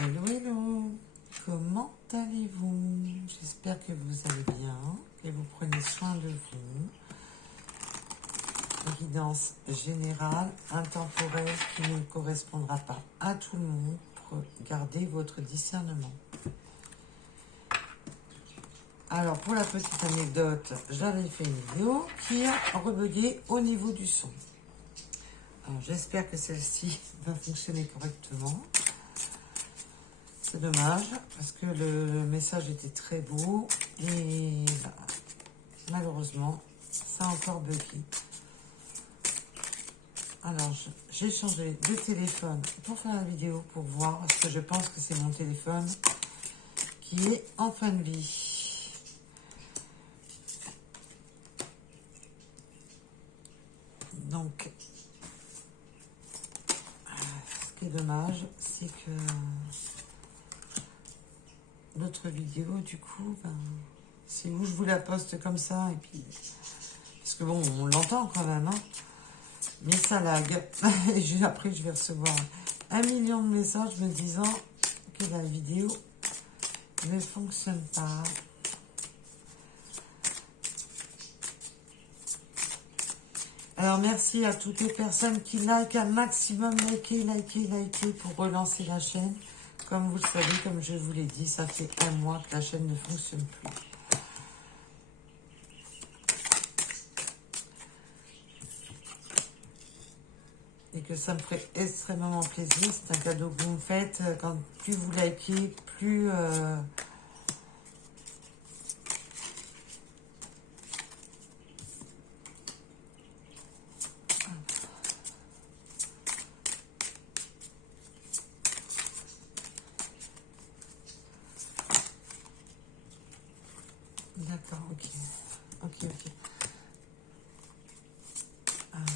Hello, hello, comment allez-vous? J'espère que vous allez bien, que vous prenez soin de vous. Évidence générale, intemporelle, qui ne correspondra pas à tout le monde. Gardez votre discernement. Alors, pour la petite anecdote, j'avais fait une vidéo qui a rebugué au niveau du son. Alors, j'espère que celle-ci va fonctionner correctement. C'est dommage, parce que le message était très beau, et bah, malheureusement, ça a encore bugué. Alors, j'ai changé de téléphone pour faire la vidéo, pour voir, parce que je pense que c'est mon téléphone qui est en fin de vie. Donc, ce qui est dommage, c'est que l'autre vidéo, du coup, ben, c'est où je vous la poste comme ça, et puis, parce que bon, on l'entend quand même, hein, mais ça lag. Et après, je vais recevoir 1 million de messages me disant que la vidéo ne fonctionne pas. Alors, merci à toutes les personnes qui like un maximum, likez pour relancer la chaîne. Comme vous le savez, comme je vous l'ai dit, ça fait 1 mois que la chaîne ne fonctionne plus. Et que ça me ferait extrêmement plaisir. C'est un cadeau que vous me faites. Quand plus vous likez, plus... D'accord, ok. Ok. Alors...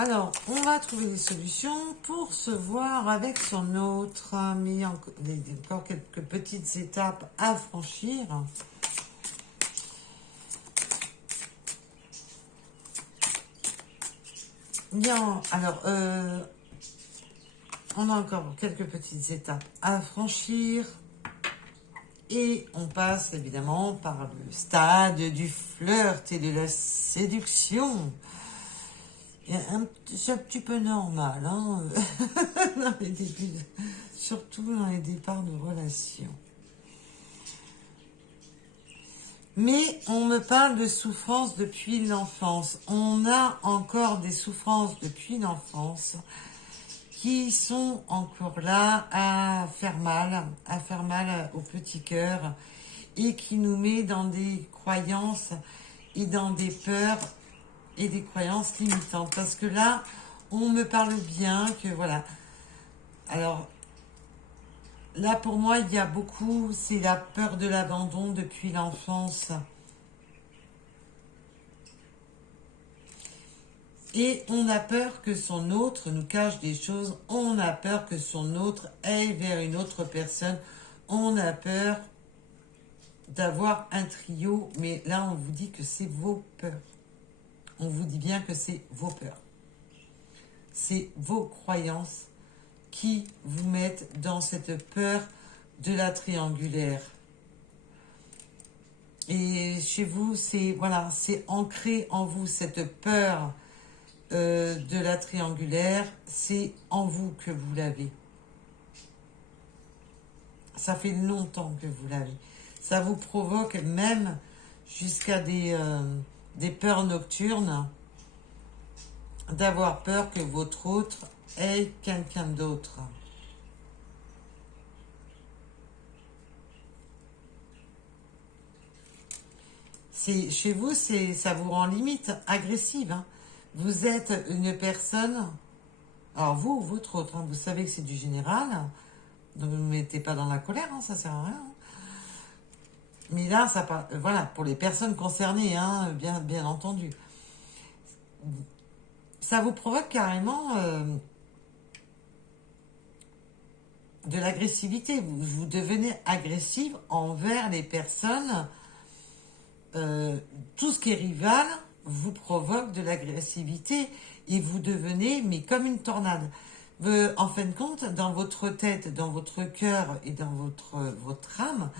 Alors, on va trouver des solutions pour se voir avec son autre, mais il y a encore quelques petites étapes à franchir. Bien, alors, on a encore quelques petites étapes à franchir et on passe évidemment par le stade du flirt et de la séduction. C'est un petit peu normal, hein, dans les débuts, surtout dans les départs de relations. Mais on me parle de souffrance depuis l'enfance. On a encore des souffrances depuis l'enfance qui sont encore là à faire mal au petit cœur et qui nous met dans des croyances et dans des peurs et des croyances limitantes. Parce que là, on me parle bien que voilà. Alors, là pour moi, il y a beaucoup, c'est la peur de l'abandon depuis l'enfance. Et on a peur que son autre nous cache des choses, on a peur que son autre aille vers une autre personne, on a peur d'avoir un trio, mais là on vous dit que c'est vos peurs. On vous dit bien que c'est vos peurs. C'est vos croyances qui vous mettent dans cette peur de la triangulaire. Et chez vous, c'est voilà, c'est ancré en vous cette peur de la triangulaire, c'est en vous que vous l'avez. Ça fait longtemps que vous l'avez. Ça vous provoque même jusqu'à des peurs nocturnes, d'avoir peur que votre autre ait quelqu'un d'autre. chez vous, ça vous rend limite agressive, hein. Vous êtes une personne, alors vous ou votre autre, hein, vous savez que c'est du général, donc ne vous mettez pas dans la colère, hein, ça sert à rien, hein. Mais là, ça parle, voilà, pour les personnes concernées, hein, bien entendu. Ça vous provoque carrément de l'agressivité. Vous devenez agressive envers les personnes. Tout ce qui est rival vous provoque de l'agressivité et vous devenez, mais comme une tornade. En fin de compte, dans votre tête, dans votre cœur et dans votre âme,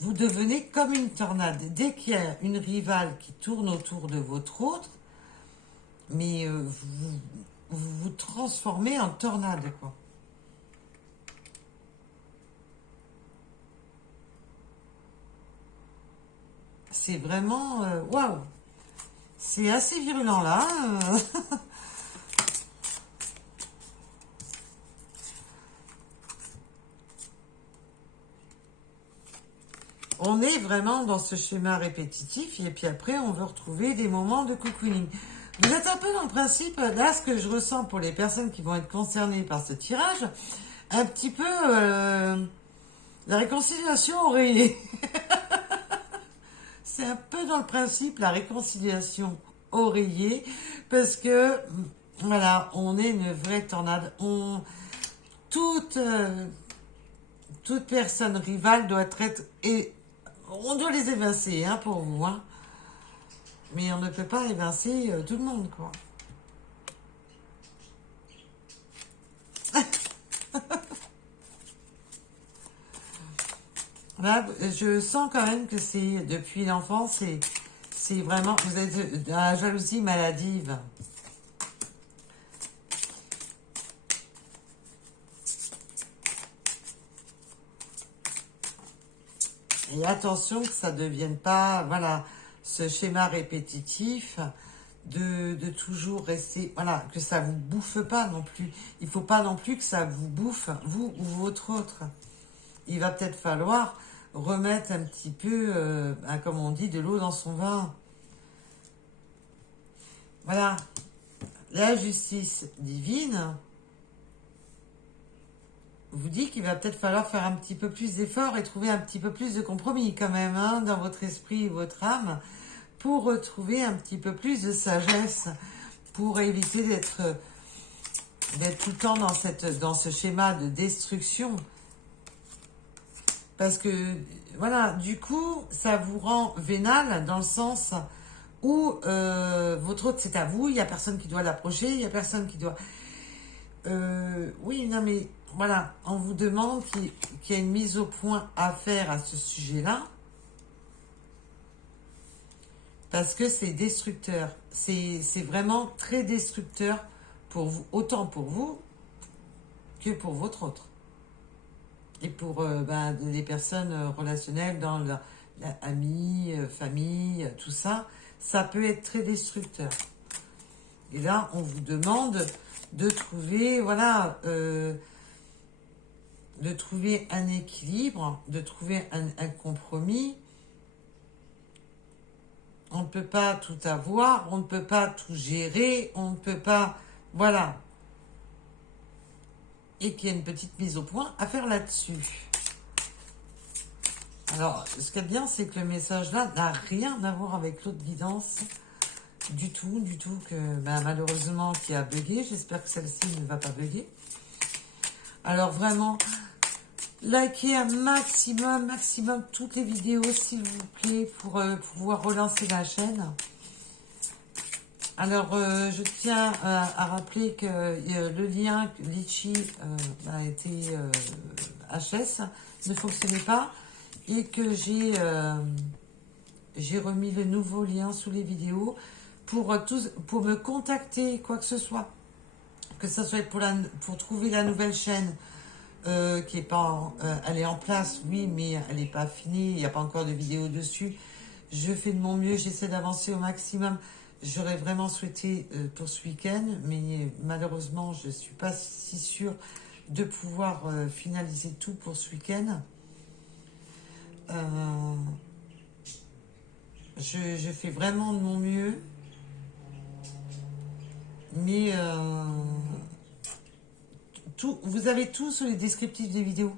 vous devenez comme une tornade. Dès qu'il y a une rivale qui tourne autour de votre autre, mais vous vous transformez en tornade, quoi. C'est vraiment... waouh! C'est assez virulent, là. On est vraiment dans ce schéma répétitif et puis après, on veut retrouver des moments de cocooning. Vous êtes un peu dans le principe, là, ce que je ressens pour les personnes qui vont être concernées par ce tirage, un petit peu la réconciliation oreiller. C'est un peu dans le principe la réconciliation oreiller parce que, voilà, on est une vraie tornade. Toute, toute personne rivale doit être... Et on doit les évincer, hein, pour vous, hein. Mais on ne peut pas évincer tout le monde, quoi. Là, je sens quand même que c'est depuis l'enfance, c'est vraiment, vous êtes dans la jalousie maladive. Et attention que ça ne devienne pas, voilà, ce schéma répétitif de toujours rester, voilà, que ça vous bouffe pas non plus. Il faut pas non plus que ça vous bouffe, vous ou votre autre. Il va peut-être falloir remettre un petit peu, comme on dit, de l'eau dans son vin. Voilà, la justice divine vous dit qu'il va peut-être falloir faire un petit peu plus d'efforts et trouver un petit peu plus de compromis quand même, hein, dans votre esprit et votre âme pour retrouver un petit peu plus de sagesse, pour éviter d'être tout le temps dans ce schéma de destruction. Parce que, voilà, du coup, ça vous rend vénal dans le sens où votre autre, c'est à vous, il n'y a personne qui doit l'approcher, il n'y a personne qui doit... oui, non, mais voilà, on vous demande qu'il y a une mise au point à faire à ce sujet-là, parce que c'est destructeur. C'est vraiment très destructeur pour vous, autant pour vous que pour votre autre. Et pour les personnes relationnelles dans amis, famille, tout ça, ça peut être très destructeur. Et là, on vous demande de trouver, voilà, de trouver un équilibre, de trouver un compromis. On ne peut pas tout avoir, on ne peut pas tout gérer, on ne peut pas... Voilà. Et qu'il y a une petite mise au point à faire là-dessus. Alors, ce qui est bien, c'est que le message-là n'a rien à voir avec l'autre guidance. Du tout, que malheureusement qui a bugué. J'espère que celle-ci ne va pas bugger. Alors vraiment, likez un maximum toutes les vidéos, s'il vous plaît, pour pouvoir relancer la chaîne. Alors, je tiens à rappeler que le lien Litchi a été HS, ne fonctionnait pas, et que j'ai remis le nouveau lien sous les vidéos pour me contacter, quoi que ce soit. Que ça soit pour trouver la nouvelle chaîne qui est pas... elle est en place, oui, mais elle n'est pas finie, il n'y a pas encore de vidéo dessus. Je fais de mon mieux, j'essaie d'avancer au maximum. J'aurais vraiment souhaité pour ce week-end, mais malheureusement, je ne suis pas si sûre de pouvoir finaliser tout pour ce week-end. Je fais vraiment de mon mieux, mais vous avez tout sur les descriptifs des vidéos.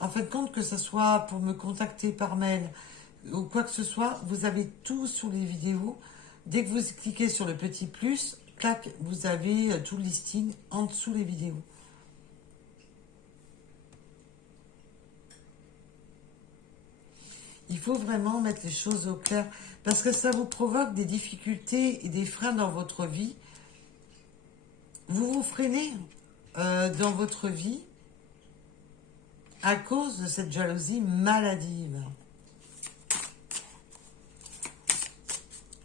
En fin de compte, que ce soit pour me contacter par mail ou quoi que ce soit, vous avez tout sur les vidéos. Dès que vous cliquez sur le petit plus, clac, vous avez tout le listing en dessous les vidéos. Il faut vraiment mettre les choses au clair parce que ça vous provoque des difficultés et des freins dans votre vie. Vous vous freinez dans votre vie à cause de cette jalousie maladive.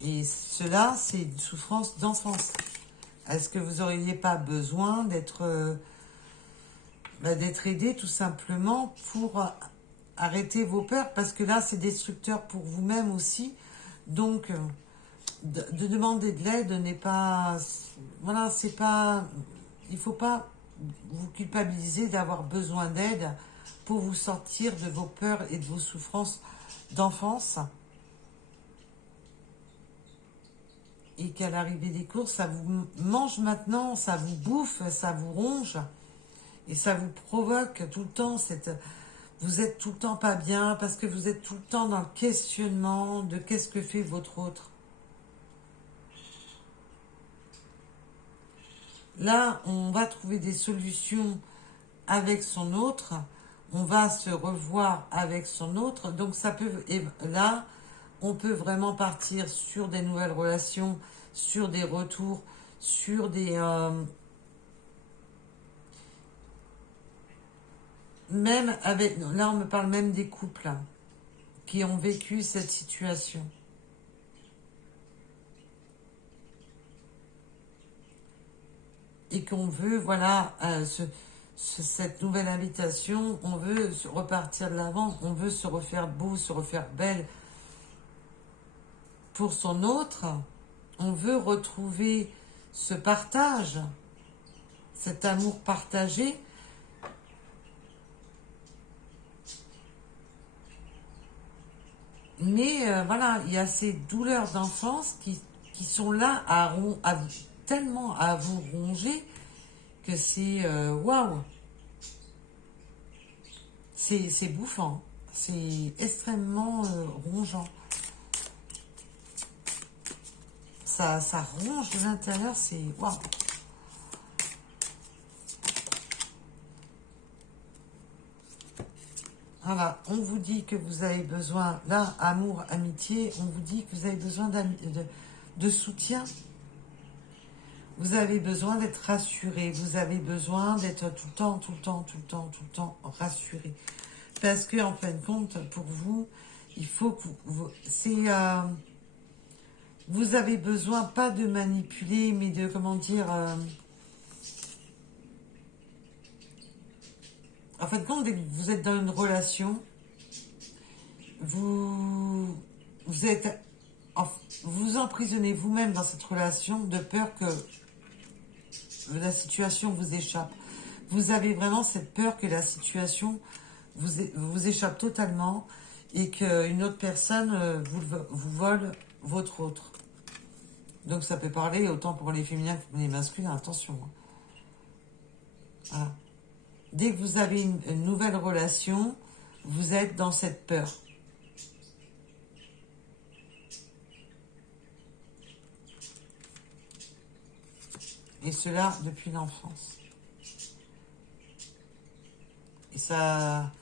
Et cela, c'est une souffrance d'enfance. Est-ce que vous n'auriez pas besoin d'être aidé tout simplement pour arrêter vos peurs? Parce que là, c'est destructeur pour vous-même aussi. Donc, de demander de l'aide n'est pas... Voilà, c'est pas... Il ne faut pas vous culpabiliser d'avoir besoin d'aide pour vous sortir de vos peurs et de vos souffrances d'enfance. Et qu'à l'arrivée des courses, ça vous mange maintenant, ça vous bouffe, ça vous ronge. Et ça vous provoque tout le temps vous êtes tout le temps pas bien parce que vous êtes tout le temps dans le questionnement de qu'est-ce que fait votre autre. Là, on va trouver des solutions avec son autre. On va se revoir avec son autre. Donc ça peut... Et là, on peut vraiment partir sur des nouvelles relations, sur des retours, sur des... même avec... Là, on me parle même des couples qui ont vécu cette situation. Et qu'on veut, voilà, cette nouvelle invitation, on veut repartir de l'avant, on veut se refaire beau, se refaire belle pour son autre. On veut retrouver ce partage, cet amour partagé. Mais voilà, il y a ces douleurs d'enfance qui sont là tellement à vous ronger que c'est waouh, c'est bouffant, c'est extrêmement rongeant. Ça ronge de l'intérieur, c'est waouh. Voilà, on vous dit que vous avez besoin, là, amour, amitié, on vous dit que vous avez besoin de soutien. Vous avez besoin d'être rassuré, vous avez besoin d'être tout le temps rassuré. Parce que, en fin de compte, pour vous, il faut que vous avez besoin pas de manipuler, mais de, comment dire... en fin de compte, dès que vous êtes dans une relation, vous vous emprisonnez vous-même dans cette relation de peur que la situation vous échappe. Vous avez vraiment cette peur que la situation vous échappe totalement et qu'une autre personne vous vole votre autre. Donc ça peut parler autant pour les féminins que pour les masculins, attention. Voilà. Dès que vous avez une nouvelle relation, vous êtes dans cette peur. Et cela depuis l'enfance. Et ça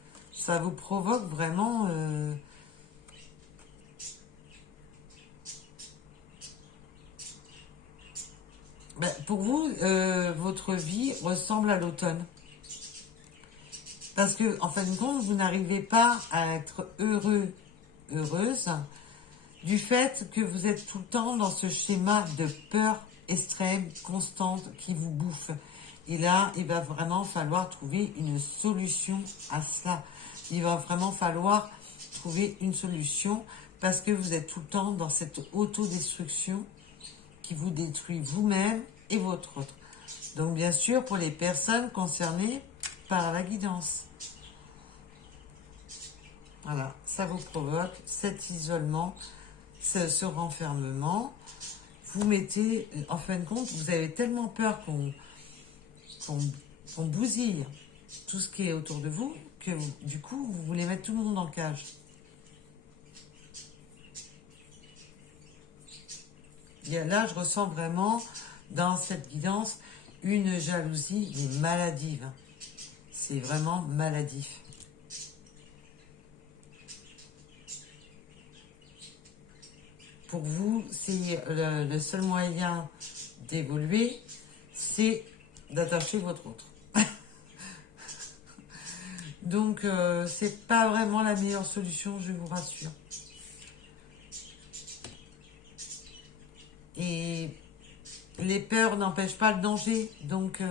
vous provoque vraiment... pour vous, votre vie ressemble à l'automne. Parce que, en fin de compte, vous n'arrivez pas à être heureuse, du fait que vous êtes tout le temps dans ce schéma de peur extrême, constante, qui vous bouffe. Et là, il va vraiment falloir trouver une solution à cela. Il va vraiment falloir trouver une solution parce que vous êtes tout le temps dans cette autodestruction qui vous détruit vous-même et votre autre. Donc, bien sûr, pour les personnes concernées par la guidance. Voilà, ça vous provoque cet isolement, ce renfermement. Vous mettez, en fin de compte, vous avez tellement peur qu'on bousille tout ce qui est autour de vous que du coup, vous voulez mettre tout le monde en cage. Là, je ressens vraiment dans cette guidance une jalousie mais maladive. C'est vraiment maladif. Pour vous, c'est le seul moyen d'évoluer, c'est d'attacher votre autre. Donc, c'est pas vraiment la meilleure solution, je vous rassure. Et les peurs n'empêchent pas le danger, donc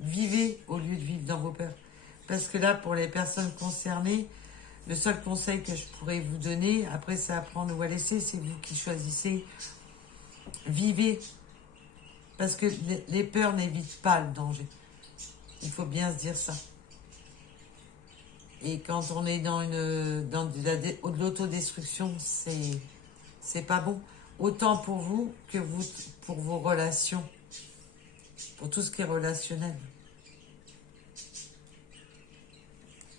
vivez au lieu de vivre dans vos peurs. Parce que là, pour les personnes concernées, le seul conseil que je pourrais vous donner, après c'est à prendre ou à laisser, c'est vous qui choisissez. Vivez. Parce que les peurs n'évitent pas le danger. Il faut bien se dire ça. Et quand on est dans de l'autodestruction, c'est pas bon. Autant pour vous que pour vos relations. Pour tout ce qui est relationnel.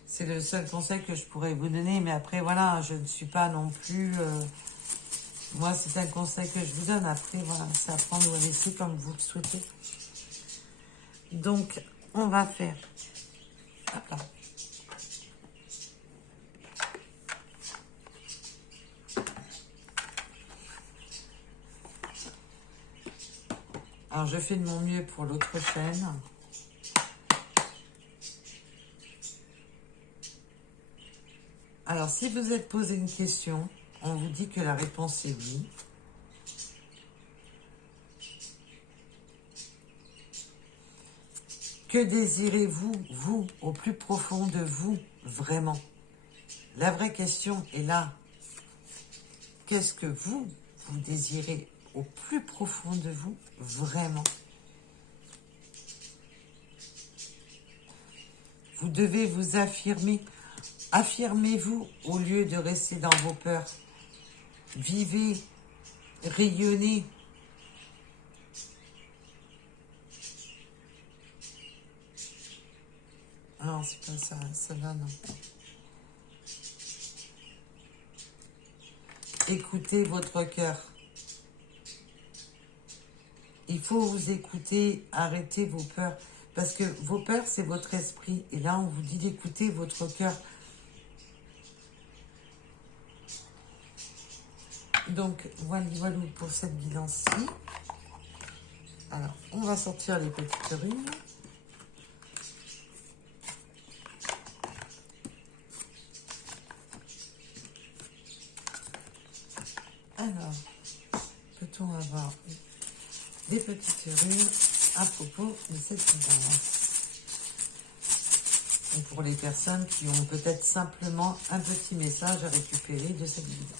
C'est le seul conseil que je pourrais vous donner. Mais après, voilà, je ne suis pas non plus... moi, c'est un conseil que je vous donne. Après, voilà, c'est à prendre ou à laisser comme vous le souhaitez. Donc, on va faire... Hop là. Alors, je fais de mon mieux pour l'autre chaîne. Alors, si vous êtes posé une question, on vous dit que la réponse est oui. Que désirez-vous, vous, au plus profond de vous, vraiment? La vraie question est là. Qu'est-ce que vous désirez au plus profond de vous, vraiment? Vous devez vous affirmer. Affirmez-vous au lieu de rester dans vos peurs. Vivez, rayonnez. Non, c'est pas ça, ça va, non. Écoutez votre cœur. Il faut vous écouter, arrêtez vos peurs. Parce que vos peurs, c'est votre esprit. Et là, on vous dit d'écouter votre cœur. Donc, voilà pour cette guidance-ci. Alors, on va sortir les petites runes. Alors, peut-on avoir des petites runes à propos de cette guidance? Et pour les personnes qui ont peut-être simplement un petit message à récupérer de cette guidance.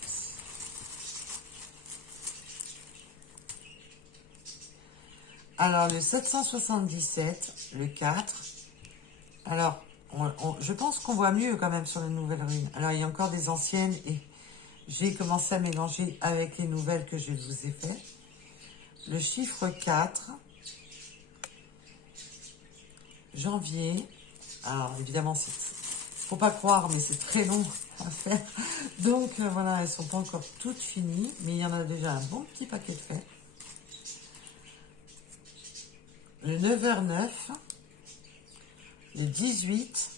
Alors, le 777, le 4. Alors, je pense qu'on voit mieux quand même sur les nouvelles runes. Alors, il y a encore des anciennes et j'ai commencé à mélanger avec les nouvelles que je vous ai faites. Le chiffre 4. Janvier. Alors, évidemment, faut pas croire, mais c'est très long à faire. Donc, voilà, elles sont pas encore toutes finies, mais il y en a déjà un bon petit paquet de faits. Le 9h09, le 18,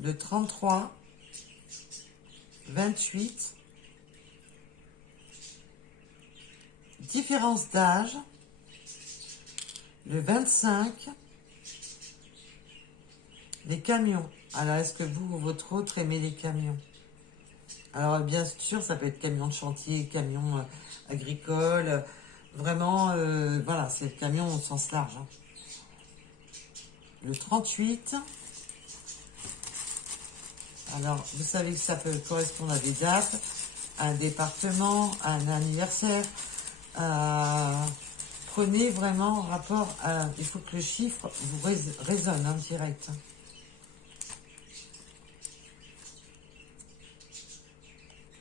le 33, 28, différence d'âge, le 25, les camions. Alors, est-ce que vous ou votre autre aimez les camions? Alors, bien sûr, ça peut être camion de chantier, camion agricole. Vraiment, voilà, c'est le camion au sens large. Hein. Le 38. Alors, vous savez que ça peut correspondre à des dates, à un département, à un anniversaire. Prenez vraiment en rapport à... Il faut que le chiffre vous résonne en direct.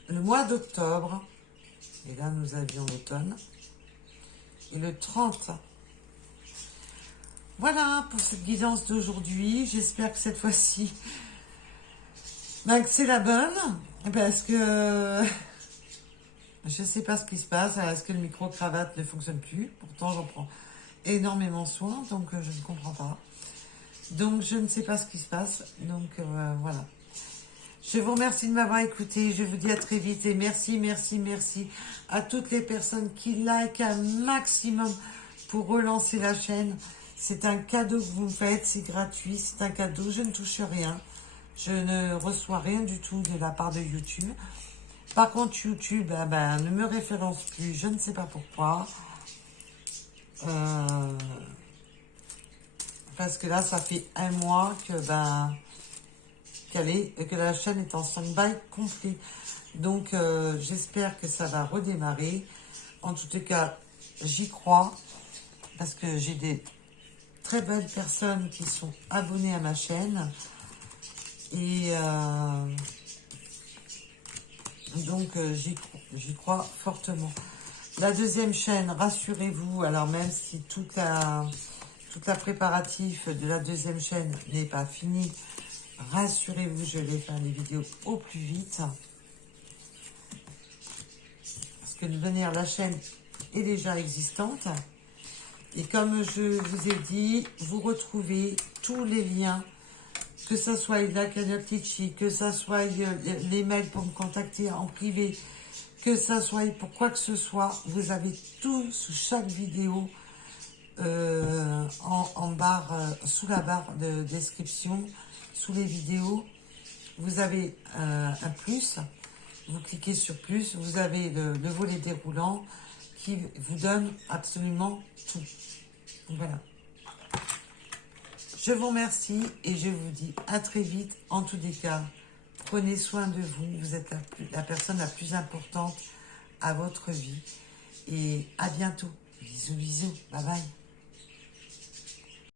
le mois d'octobre, et là nous avions l'automne, et le 30. Voilà pour cette guidance d'aujourd'hui. J'espère que cette fois-ci, ben, que c'est la bonne, parce que je ne sais pas ce qui se passe. Est-ce que le micro-cravate ne fonctionne plus? Pourtant, j'en prends énormément soin, donc je ne comprends pas. Donc, je ne sais pas ce qui se passe. Donc, voilà. Je vous remercie de m'avoir écouté. Je vous dis à très vite. Et merci, merci, merci à toutes les personnes qui likent un maximum pour relancer la chaîne. C'est un cadeau que vous me faites. C'est gratuit. C'est un cadeau. Je ne touche rien. Je ne reçois rien du tout de la part de YouTube. Par contre, YouTube ne me référence plus. Je ne sais pas pourquoi. Parce que là, ça fait un mois que que la chaîne est en stand-by complet. Donc, j'espère que ça va redémarrer. En tout cas, j'y crois. Parce que j'ai des très belles personnes qui sont abonnées à ma chaîne. Et donc, j'y crois fortement. La deuxième chaîne, rassurez-vous, alors même si toute la préparatif de la deuxième chaîne n'est pas fini, rassurez-vous, je vais faire les vidéos au plus vite. Parce que de manière, la chaîne est déjà existante. Et comme je vous ai dit, vous retrouvez tous les liens, que ce soit la cagnotte Litchi, que ce soit les mails pour me contacter en privé, que ça soit pour quoi que ce soit, vous avez tout sous chaque vidéo en barre, sous la barre de description, sous les vidéos. Vous avez un plus, vous cliquez sur plus, vous avez le volet déroulant qui vous donne absolument tout. Voilà. Je vous remercie et je vous dis à très vite. En tous les cas, prenez soin de vous. Vous êtes la personne la plus importante à votre vie. Et à bientôt. Bisous, bisous. Bye bye.